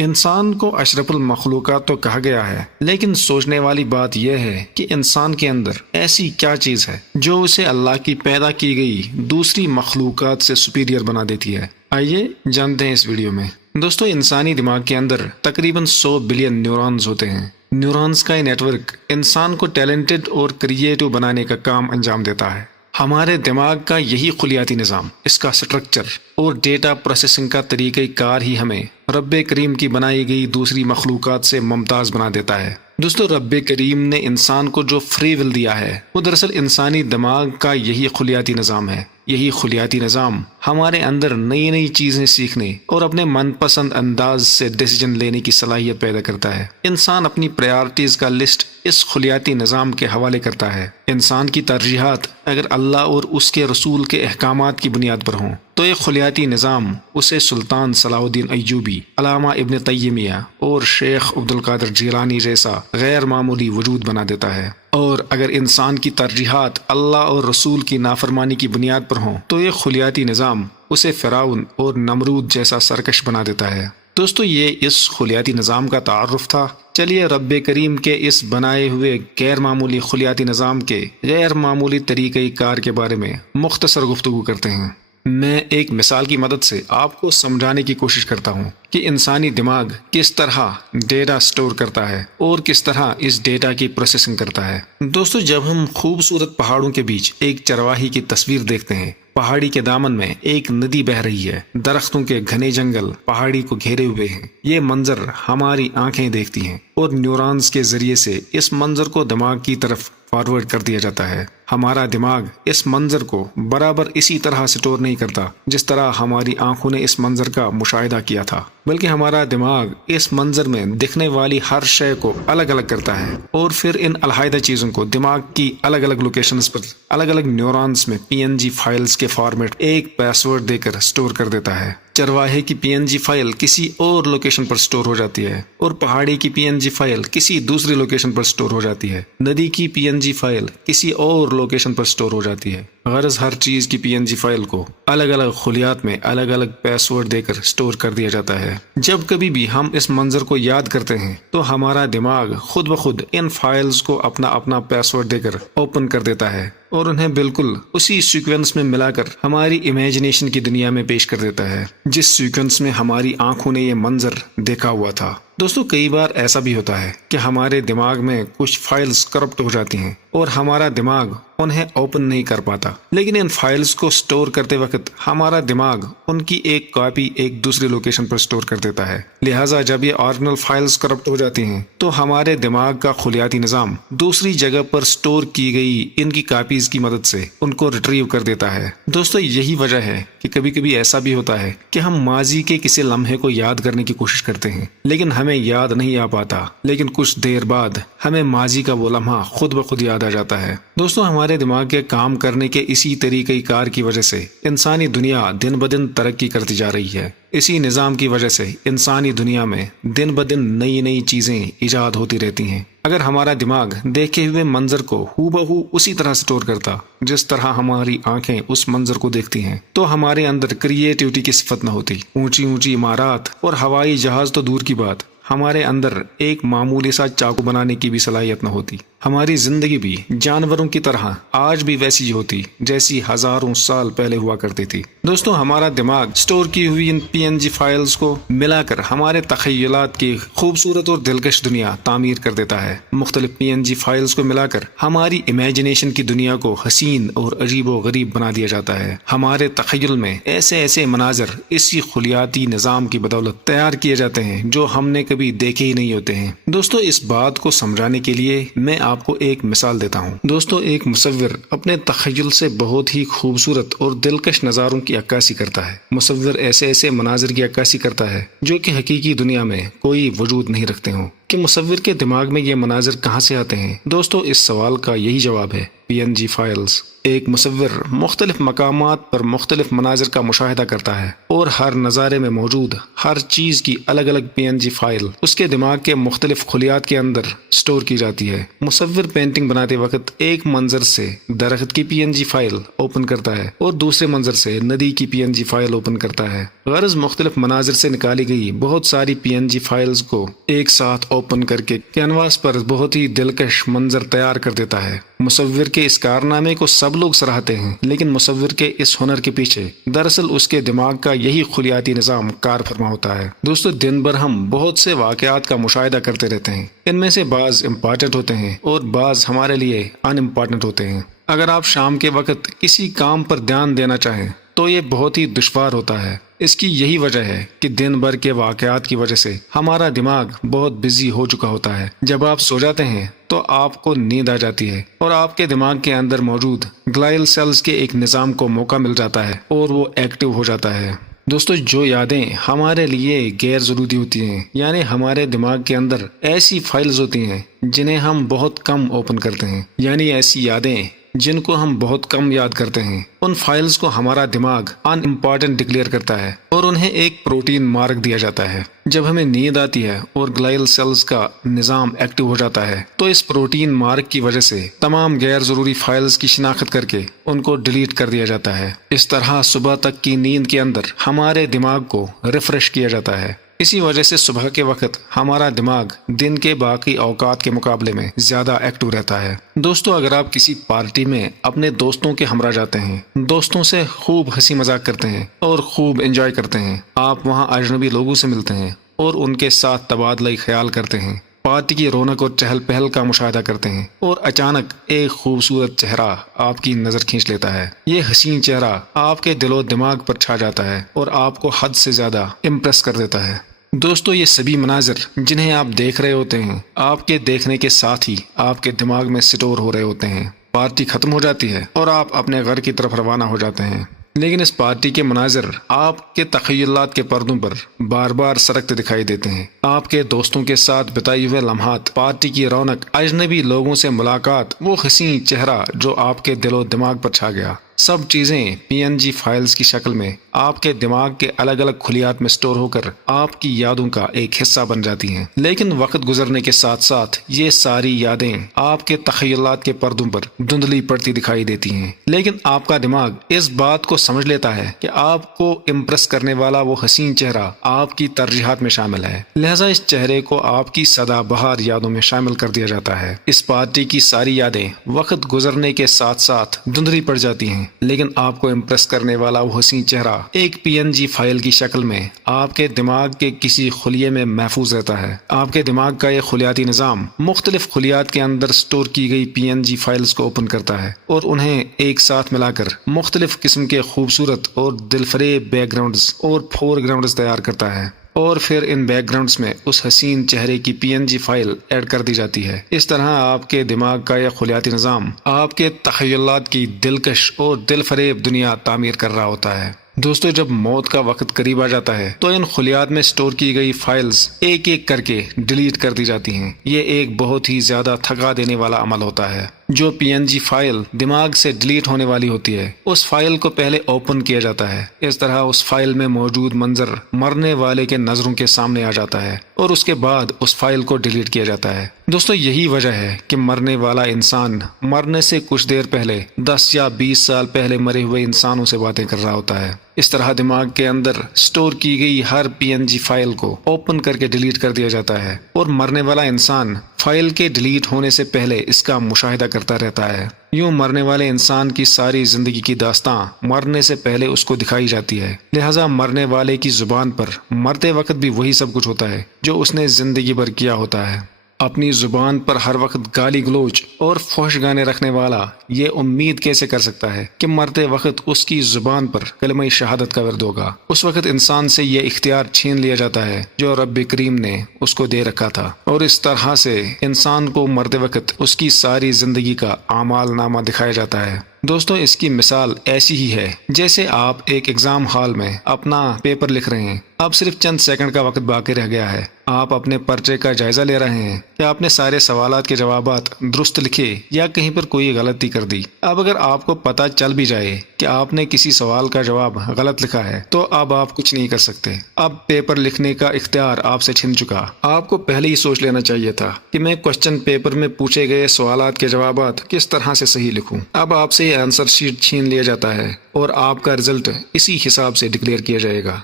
انسان کو اشرف المخلوقات تو کہا گیا ہے، لیکن سوچنے والی بات یہ ہے کہ انسان کے اندر ایسی کیا چیز ہے جو اسے اللہ کی پیدا کی گئی دوسری مخلوقات سے سپیریئر بنا دیتی ہے۔ آئیے جانتے ہیں اس ویڈیو میں۔ دوستو، انسانی دماغ کے اندر تقریباً 100 بلین نیورونز ہوتے ہیں۔ نیورونز کا یہ نیٹ ورک انسان کو ٹیلنٹڈ اور کریٹو بنانے کا کام انجام دیتا ہے۔ ہمارے دماغ کا یہی خلیاتی نظام، اس کا سٹرکچر اور ڈیٹا پروسیسنگ کا طریقہ کار ہی ہمیں رب کریم کی بنائی گئی دوسری مخلوقات سے ممتاز بنا دیتا ہے۔ دوستو، رب کریم نے انسان کو جو فری ول دیا ہے وہ دراصل انسانی دماغ کا یہی خلیاتی نظام ہے۔ یہی خلیاتی نظام ہمارے اندر نئی نئی چیزیں سیکھنے اور اپنے من پسند انداز سے ڈیسیجن لینے کی صلاحیت پیدا کرتا ہے۔ انسان اپنی پریارٹیز کا لسٹ اس خلیاتی نظام کے حوالے کرتا ہے۔ انسان کی ترجیحات اگر اللہ اور اس کے رسول کے احکامات کی بنیاد پر ہوں تو یہ خلیاتی نظام اسے سلطان صلاح الدین ایوبی، علامہ ابن تیمیہ اور شیخ عبدالقادر جیلانی جیسا غیر معمولی وجود بنا دیتا ہے۔ اور اگر انسان کی ترجیحات اللہ اور رسول کی نافرمانی کی بنیاد پر ہوں تو یہ خلیاتی نظام اسے فرعون اور نمرود جیسا سرکش بنا دیتا ہے۔ دوستو، یہ اس خلیاتی نظام کا تعارف تھا۔ چلیے رب کریم کے اس بنائے ہوئے غیر معمولی خلیاتی نظام کے غیر معمولی طریقہ کار کے بارے میں مختصر گفتگو کرتے ہیں۔ میں ایک مثال کی مدد سے آپ کو سمجھانے کی کوشش کرتا ہوں کہ انسانی دماغ کس طرح ڈیٹا سٹور کرتا ہے اور کس طرح اس ڈیٹا کی پروسیسنگ کرتا ہے۔ دوستو، جب ہم خوبصورت پہاڑوں کے بیچ ایک چرواہی کی تصویر دیکھتے ہیں، پہاڑی کے دامن میں ایک ندی بہہ رہی ہے، درختوں کے گھنے جنگل پہاڑی کو گھیرے ہوئے ہیں، یہ منظر ہماری آنکھیں دیکھتی ہیں اور نیورونز کے ذریعے سے اس منظر کو دماغ کی طرف فارورڈ کر دیا جاتا ہے۔ ہمارا دماغ اس منظر کو برابر اسی طرح سٹور نہیں کرتا جس طرح ہماری آنکھوں نے اس منظر کا مشاہدہ کیا تھا، بلکہ ہمارا دماغ اس منظر میں دکھنے والی ہر شے کو الگ الگ کرتا ہے اور پھر ان علیحدہ چیزوں کو دماغ کی الگ الگ لوکیشنز پر الگ الگ نیورونز میں PNG فائلز کے فارمیٹ ایک پاس ورڈ دے کر سٹور کر دیتا ہے۔ چرواہے کی PNG فائل کسی اور لوکیشن پر سٹور ہو جاتی ہے اور پہاڑی کی PNG فائل کسی دوسری لوکیشن پر سٹور ہو جاتی ہے، ندی کی PNG فائل کسی اور لوکیشن پر سٹور ہو جاتی ہے۔ غرض ہر چیز کی PNG فائل کو الگ الگ خلیات میں الگ الگ پاس ورڈ دے کر سٹور کر دیا جاتا ہے۔ جب کبھی بھی ہم اس منظر کو یاد کرتے ہیں تو ہمارا دماغ خود بخود ان فائلز کو اپنا اپنا پاس ورڈ دے کر اوپن کر دیتا ہے اور انہیں بالکل اسی سیکوینس میں ملا کر ہماری امیجنیشن کی دنیا میں پیش کر دیتا ہے، جس سیکوینس میں ہماری آنکھوں نے یہ منظر دیکھا ہوا تھا۔ دوستو، کئی بار ایسا بھی ہوتا ہے کہ ہمارے دماغ میں کچھ فائلز کرپٹ ہو جاتی ہیں اور ہمارا دماغ انہیں اوپن نہیں کر پاتا، لیکن ان فائلز کو سٹور کرتے وقت ہمارا دماغ ان کی ایک کاپی ایک دوسری لوکیشن پر سٹور کر دیتا ہے۔ لہٰذا جب یہ اوریجنل فائلز کرپٹ ہو جاتی ہیں تو ہمارے دماغ کا خلیاتی نظام دوسری جگہ پر سٹور کی گئی ان کی کاپیز کی مدد سے ان کو ریٹریو کر دیتا ہے۔ دوستو، یہی وجہ ہے کہ کبھی کبھی ایسا بھی ہوتا ہے کہ ہم ماضی کے کسی لمحے کو یاد کرنے کی کوشش کرتے ہیں لیکن ہمیں یاد نہیں آ پاتا، لیکن کچھ دیر بعد ہمیں ماضی کا وہ لمحہ خود بخود یاد آ جاتا ہے۔ دوستو، ہمارے دماغ کے کام کرنے کے اسی طریقہ کار کی وجہ سے انسانی دنیا دن بدن ترقی کرتی جا رہی ہے۔ اسی نظام کی وجہ سے انسانی دنیا میں دن بدن نئی نئی چیزیں ایجاد ہوتی رہتی ہیں۔ اگر ہمارا دماغ دیکھے ہوئے منظر کو ہو بہو اسی طرح سٹور کرتا جس طرح ہماری آنکھیں اس منظر کو دیکھتی ہیں تو ہمارے اندر کریٹیوٹی کی صفت نہ ہوتی۔ اونچی اونچی عمارات اور ہوائی جہاز تو دور کی بات، ہمارے اندر ایک معمولی سا چاقو بنانے کی بھی صلاحیت نہ ہوتی۔ ہماری زندگی بھی جانوروں کی طرح آج بھی ویسی ہوتی جیسی ہزاروں سال پہلے ہوا کرتی تھی۔ دوستو، ہمارا دماغ سٹور کی ہوئی ان PNG فائلز کو ملا کر ہمارے تخیلات کی خوبصورت اور دلکش دنیا تعمیر کر دیتا ہے۔ مختلف PNG فائلز کو ملا کر ہماری امیجنیشن کی دنیا کو حسین اور عجیب و غریب بنا دیا جاتا ہے۔ ہمارے تخیل میں ایسے ایسے مناظر اسی خلیاتی نظام کی بدولت تیار کیے جاتے ہیں جو ہم نے کبھی دیکھے ہی نہیں ہوتے ہیں۔ دوستو، اس بات کو سمجھانے کے لیے میں آپ کو ایک مثال دیتا ہوں۔ دوستو، ایک مصور اپنے تخیل سے بہت ہی خوبصورت اور دلکش نظاروں کی عکاسی کرتا ہے۔ مصور ایسے ایسے مناظر کی عکاسی کرتا ہے جو کہ حقیقی دنیا میں کوئی وجود نہیں رکھتے ہوں، کہ مصور کے دماغ میں یہ مناظر کہاں سے آتے ہیں؟ دوستو اس سوال کا یہی جواب ہے PNG فائلز۔ ایک مصور مختلف مقامات پر مختلف مناظر کا مشاہدہ کرتا ہے اور ہر نظارے میں موجود ہر چیز کی الگ الگ PNG فائل اس کے دماغ کے مختلف خلیات کے اندر سٹور کی جاتی ہے۔ مصور پینٹنگ بناتے وقت ایک منظر سے درخت کی PNG فائل اوپن کرتا ہے اور دوسرے منظر سے ندی کی PNG فائل اوپن کرتا ہے۔ غرض مختلف مناظر سے نکالی گئی بہت ساری PNG فائلز کو ایک ساتھ اوپن کر کے کینواس پر بہت ہی دلکش منظر تیار کر دیتا ہے۔ مصور کے اس کارنامے کو سب لوگ سراہتے ہیں، لیکن مصور کے اس ہنر کے پیچھے دراصل اس کے دماغ کا یہی خلیاتی نظام کار فرما ہوتا ہے۔ دوستو دن بھر ہم بہت سے واقعات کا مشاہدہ کرتے رہتے ہیں، ان میں سے بعض امپارٹنٹ ہوتے ہیں اور بعض ہمارے لیے ان امپارٹنٹ ہوتے ہیں۔ اگر آپ شام کے وقت کسی کام پر دھیان دینا چاہیں تو یہ بہت ہی دشوار ہوتا ہے۔ اس کی یہی وجہ ہے کہ دن بھر کے واقعات کی وجہ سے ہمارا دماغ بہت بزی ہو چکا ہوتا ہے۔ جب آپ سو جاتے ہیں تو آپ کو نیند آ جاتی ہے اور آپ کے دماغ کے اندر موجود گلائل سیلز کے ایک نظام کو موقع مل جاتا ہے اور وہ ایکٹیو ہو جاتا ہے۔ دوستو جو یادیں ہمارے لیے غیر ضروری ہوتی ہیں، یعنی ہمارے دماغ کے اندر ایسی فائلز ہوتی ہیں جنہیں ہم بہت کم اوپن کرتے ہیں، یعنی ایسی یادیں جن کو ہم بہت کم یاد کرتے ہیں، ان فائلز کو ہمارا دماغ ان امپورٹنٹ ڈکلیئر کرتا ہے اور انہیں ایک پروٹین مارک دیا جاتا ہے۔ جب ہمیں نیند آتی ہے اور گلائل سیلز کا نظام ایکٹیو ہو جاتا ہے تو اس پروٹین مارک کی وجہ سے تمام غیر ضروری فائلز کی شناخت کر کے ان کو ڈیلیٹ کر دیا جاتا ہے۔ اس طرح صبح تک کی نیند کے اندر ہمارے دماغ کو ریفریش کیا جاتا ہے۔ اسی وجہ سے صبح کے وقت ہمارا دماغ دن کے باقی اوقات کے مقابلے میں زیادہ ایکٹیو رہتا ہے۔ دوستو اگر آپ کسی پارٹی میں اپنے دوستوں کے ہمراہ جاتے ہیں، دوستوں سے خوب ہنسی مذاق کرتے ہیں اور خوب انجوائے کرتے ہیں، آپ وہاں اجنبی لوگوں سے ملتے ہیں اور ان کے ساتھ تبادلہ خیال کرتے ہیں، پارٹی کی رونق اور چہل پہل کا مشاہدہ کرتے ہیں اور اچانک ایک خوبصورت چہرہ آپ کی نظر کھینچ لیتا ہے۔ یہ حسین چہرہ آپ کے دل و دماغ پر چھا جاتا ہے اور آپ کو حد سے زیادہ امپریس کر دیتا ہے۔ دوستو یہ سبھی مناظر جنہیں آپ دیکھ رہے ہوتے ہیں آپ کے دیکھنے کے ساتھ ہی آپ کے دماغ میں سٹور ہو رہے ہوتے ہیں۔ پارٹی ختم ہو جاتی ہے اور آپ اپنے گھر کی طرف روانہ ہو جاتے ہیں، لیکن اس پارٹی کے مناظر آپ کے تخیلات کے پردوں پر بار بار سرکتے دکھائی دیتے ہیں۔ آپ کے دوستوں کے ساتھ بتائی ہوئے لمحات، پارٹی کی رونق، اجنبی لوگوں سے ملاقات، وہ حسین چہرہ جو آپ کے دل و دماغ پر چھا گیا، سب چیزیں PNG فائلز کی شکل میں آپ کے دماغ کے الگ الگ خلیات میں سٹور ہو کر آپ کی یادوں کا ایک حصہ بن جاتی ہیں۔ لیکن وقت گزرنے کے ساتھ ساتھ یہ ساری یادیں آپ کے تخیلات کے پردوں پر دھندلی پڑتی دکھائی دیتی ہیں، لیکن آپ کا دماغ اس بات کو سمجھ لیتا ہے کہ آپ کو امپریس کرنے والا وہ حسین چہرہ آپ کی ترجیحات میں شامل ہے، لہٰذا اس چہرے کو آپ کی سدا بہار یادوں میں شامل کر دیا جاتا ہے۔ اس پارٹی کی ساری یادیں وقت گزرنے کے ساتھ ساتھ دھندلی پڑ جاتی ہیں، لیکن آپ کو امپریس کرنے والا وہ حسین چہرہ ایک PNG فائل کی شکل میں آپ کے دماغ کے کسی خلیے میں محفوظ رہتا ہے۔ آپ کے دماغ کا یہ خلیاتی نظام مختلف خلیات کے اندر سٹور کی گئی PNG فائلز کو اوپن کرتا ہے اور انہیں ایک ساتھ ملا کر مختلف قسم کے خوبصورت اور دلفریب بیک گراؤنڈز اور فور گراؤنڈز تیار کرتا ہے، اور پھر ان بیک گراؤنڈز میں اس حسین چہرے کی PNG فائل ایڈ کر دی جاتی ہے۔ اس طرح آپ کے دماغ کا یہ خلیاتی نظام آپ کے تخیلات کی دلکش اور دل فریب دنیا تعمیر کر رہا ہوتا ہے۔ دوستو جب موت کا وقت قریب آ جاتا ہے تو ان خلیات میں سٹور کی گئی فائلز ایک ایک کر کے ڈیلیٹ کر دی جاتی ہیں۔ یہ ایک بہت ہی زیادہ تھکا دینے والا عمل ہوتا ہے۔ جو PNG فائل دماغ سے ڈیلیٹ ہونے والی ہوتی ہے اس فائل کو پہلے اوپن کیا جاتا ہے، اس طرح اس فائل میں موجود منظر مرنے والے کے نظروں کے سامنے آ جاتا ہے اور اس کے بعد اس فائل کو ڈیلیٹ کیا جاتا ہے۔ دوستو یہی وجہ ہے کہ مرنے والا انسان مرنے سے کچھ دیر پہلے 10 یا 20 سال پہلے مرے ہوئے انسانوں سے باتیں کر رہا ہوتا ہے۔ اس طرح دماغ کے اندر سٹور کی گئی ہر PNG فائل کو اوپن کر کے ڈیلیٹ کر دیا جاتا ہے اور مرنے والا انسان فائل کے ڈیلیٹ ہونے سے پہلے اس کا مشاہدہ کرتا رہتا ہے۔ یوں مرنے والے انسان کی ساری زندگی کی داستاں مرنے سے پہلے اس کو دکھائی جاتی ہے، لہٰذا مرنے والے کی زبان پر مرتے وقت بھی وہی سب کچھ ہوتا ہے جو اس نے زندگی بھر کیا ہوتا ہے۔ اپنی زبان پر ہر وقت گالی گلوچ اور فحش گانے رکھنے والا یہ امید کیسے کر سکتا ہے کہ مرتے وقت اس کی زبان پر کلمہ شہادت کا ورد ہوگا؟ اس وقت انسان سے یہ اختیار چھین لیا جاتا ہے جو رب کریم نے اس کو دے رکھا تھا، اور اس طرح سے انسان کو مرتے وقت اس کی ساری زندگی کا اعمال نامہ دکھایا جاتا ہے۔ دوستوں اس کی مثال ایسی ہی ہے جیسے آپ ایک ایگزام ہال میں اپنا پیپر لکھ رہے ہیں، اب صرف چند سیکنڈ کا وقت باقی رہ گیا ہے، آپ اپنے پرچے کا جائزہ لے رہے ہیں کہ آپ نے سارے سوالات کے جوابات درست لکھے یا کہیں پر کوئی غلطی کر دی۔ اب اگر آپ کو پتہ چل بھی جائے کہ آپ نے کسی سوال کا جواب غلط لکھا ہے تو اب آپ کچھ نہیں کر سکتے، اب پیپر لکھنے کا اختیار آپ سے چھن چکا۔ آپ کو پہلے ہی سوچ لینا چاہیے تھا کہ میں کوسچن پیپر میں پوچھے گئے سوالات کے جوابات کس طرح سے صحیح لکھوں۔ اب آپ سے یہ آنسر شیٹ چھین لیا جاتا ہے اور آپ کا رزلٹ اسی حساب سے ڈکلیئر کیا جائے گا۔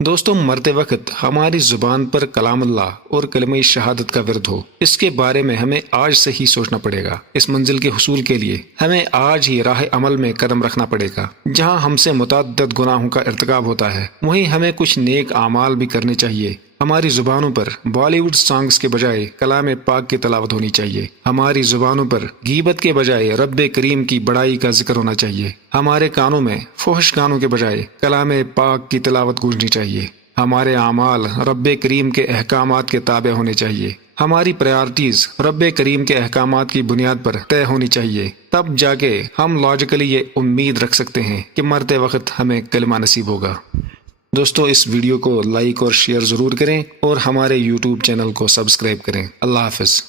دوستوں مرتے وقت ہماری زبان پر کلام اللہ اور کلمہ شہادت کا ورد ہو، اس کے بارے میں ہمیں آج سے ہی سوچنا پڑے گا۔ اس منزل کے حصول کے لیے ہمیں آج ہی راہ عمل میں قدم رکھنا پڑے گا۔ جہاں ہم سے متعدد گناہوں کا ارتکاب ہوتا ہے وہیں ہمیں کچھ نیک اعمال بھی کرنے چاہیے۔ ہماری زبانوں پر بالی ووڈ سانگز کے بجائے کلام پاک کی تلاوت ہونی چاہیے، ہماری زبانوں پر غیبت کے بجائے رب کریم کی بڑائی کا ذکر ہونا چاہیے، ہمارے کانوں میں فحش گانوں کے بجائے کلام پاک کی تلاوت گونجنی چاہیے، ہمارے اعمال رب کریم کے احکامات کے تابع ہونے چاہیے، ہماری پرائورٹیز رب کریم کے احکامات کی بنیاد پر طے ہونی چاہیے، تب جا کے ہم لاجیکلی یہ امید رکھ سکتے ہیں کہ مرتے وقت ہمیں کلمہ نصیب ہوگا۔ دوستو اس ویڈیو کو لائک اور شیئر ضرور کریں اور ہمارے یوٹیوب چینل کو سبسکرائب کریں۔ اللہ حافظ۔